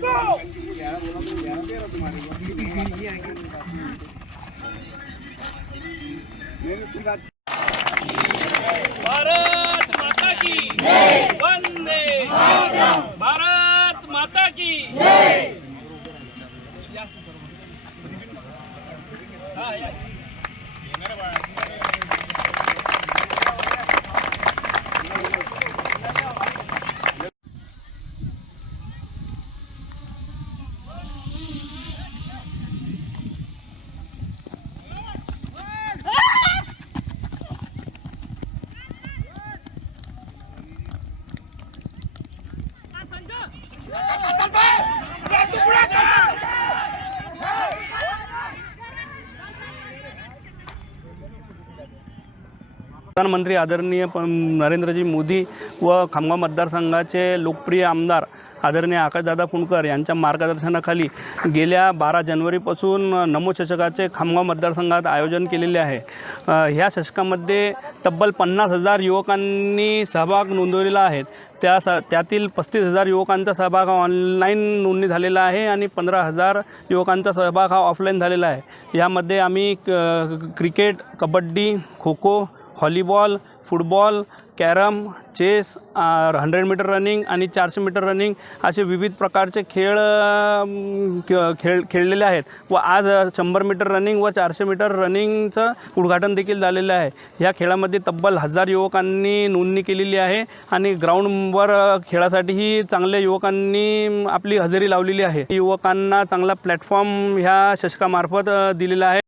Go! Bharat माता की वंदे भारत माता की ¡Calma! प्रधानमंत्री आदरणीय प नरेंद्रजी मोदी व खामगाव मतदारसंघाचे लोकप्रिय आमदार आदरणीय आकाशदादा फुंडकर यांच्या मार्गदर्शनाखाली गेल्या बारा जानेवारीपासून नमो चषकाचे खामगाव मतदारसंघात आयोजन केलेले आहे. ह्या चषकामध्ये तब्बल पन्नास हजार युवकांनी सहभाग नोंदवलेला आहे. त्या स त्यातील पस्तीस हजार युवकांचा सहभाग हा ऑनलाईन नोंदणी झालेला आहे आणि पंधरा हजार युवकांचा सहभाग हा ऑफलाईन झालेला आहे. यामध्ये आम्ही क cricket kabaddi kho kho volleyball football carrom chess hundred metre running आणि चारशे मीटर रनिंग असे विविध प्रकारचे खेळ खेळ खेळलेले आहेत व आज शंभर मीटर रनिंग व चारशे मीटर रनिंगचं उद्घाटन देखील झालेलं आहे. ह्या खेळामध्ये तब्बल हजार युवकांनी नोंदणी केलेली आहे आणि ग्राउंडवर खेळासाठीही चांगल्या युवकांनी आपली हजेरी लावलेली आहे. युवकांना चांगला प्लॅटफॉर्म ह्या शशकामार्फत दिलेला आहे.